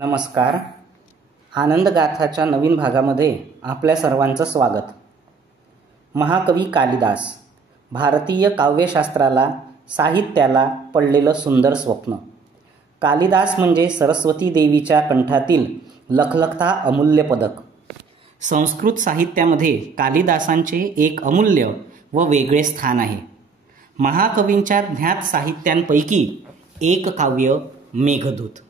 नमस्कार. आनंद गाथाच्या नवीन भागामध्ये आपल्या सर्वांचं स्वागत. महाकवी कालिदास, भारतीय काव्यशास्त्राला, साहित्याला पडलेलं सुंदर स्वप्न. कालिदास म्हणजे सरस्वती देवीच्या कंठातील लखलखता अमूल्य पदक. संस्कृत साहित्यामध्ये कालिदासांचे एक अमूल्य व वेगळे स्थान आहे. महाकवींच्या ज्ञात साहित्यांपैकी एक काव्य मेघदूत.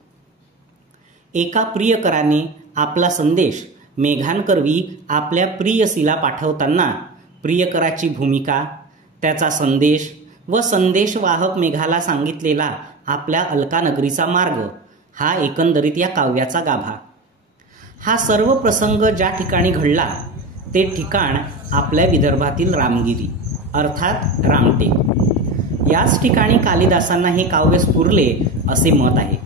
एका प्रियकराने आपला संदेश मेघांकरवी आपल्या प्रियसीला पाठवताना प्रियकराची भूमिका, त्याचा संदेश व संदेशवाहक मेघाला सांगितलेला आपल्या अलकानगरीचा मार्ग हा एकंदरीत या काव्याचा गाभा. हा सर्व प्रसंग ज्या ठिकाणी घडला ते ठिकाण आपल्या विदर्भातील रामगिरी अर्थात रामटेक. याच ठिकाणी कालिदासांना हे काव्य स्फुरले असे मत आहे.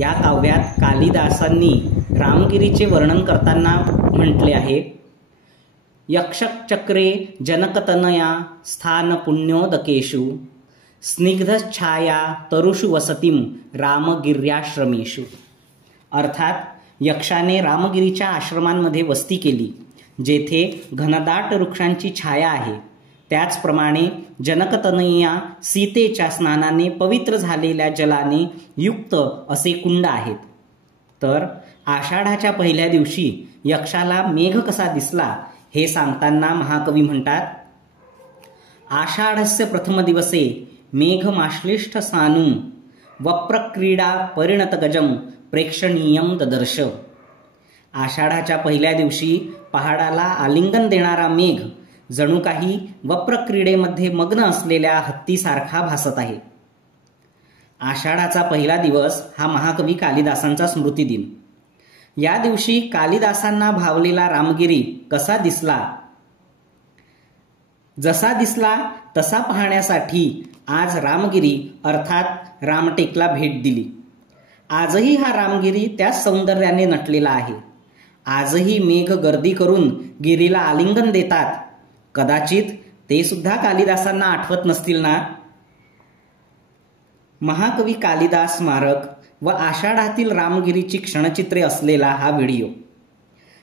या काव्यात कालिदासांनी रामगिरीचे वर्णन करताना म्हटले आहे, यक्षचक्रे जनकतनया स्थान पुण्योदकेषु स्निग्धछाया तरुषु वसतिम रामगिर्याश्रमेषु. अर्थात यक्षाने रामगिरीच्या आश्रमांमध्ये वस्ती केली जेथे घनदाट वृक्षांची छाया आहे. त्याचप्रमाणे जनकतनया सीतेच्या स्नानाने पवित्र झालेल्या जलाने युक्त असे कुंड आहेत. तर आषाढाच्या पहिल्या दिवशी यक्षाला मेघ कसा दिसला हे सांगताना महाकवी म्हणतात, आषाढस्य प्रथम दिवसे मेघमाश्लिष्ट सानुम वप्रक्रीडा परिणत गजम प्रेक्षणीयम ददर्श. आषाढाच्या पहिल्या दिवशी पहाडाला आलिंगन देणारा मेघ जणू काही वप्रक्रीडेमध्ये मग्न असलेल्या हत्तीसारखा भासत आहे. आषाढाचा पहिला दिवस हा महाकवी कालिदासांचा स्मृतिदिन. या दिवशी कालिदासांना भावलेला रामगिरी कसा दिसला, जसा दिसला तसा पाहण्यासाठी आज रामगिरी अर्थात रामटेकला भेट दिली. आजही हा रामगिरी त्याच सौंदर्याने नटलेला आहे. आजही मेघ गर्दी करून गिरीला आलिंगन देतात. कदाचित ते सुद्धा कालिदासांना आठवत नसतील ना. महाकवी कालिदास स्मारक व आषाढातील रामगिरीची क्षणचित्रे असलेला हा व्हिडिओ.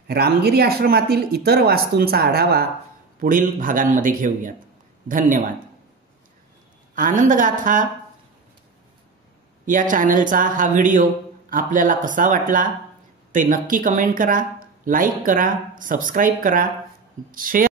रामगिरी आश्रमातील इतर वास्तूंचा आढावा पुढील भागांमध्ये घेऊयात. धन्यवाद. आनंदगाथा या चॅनलचा हा व्हिडिओ आपल्याला कसा वाटला ते नक्की कमेंट करा, लाईक करा, सबस्क्राईब करा, शेअर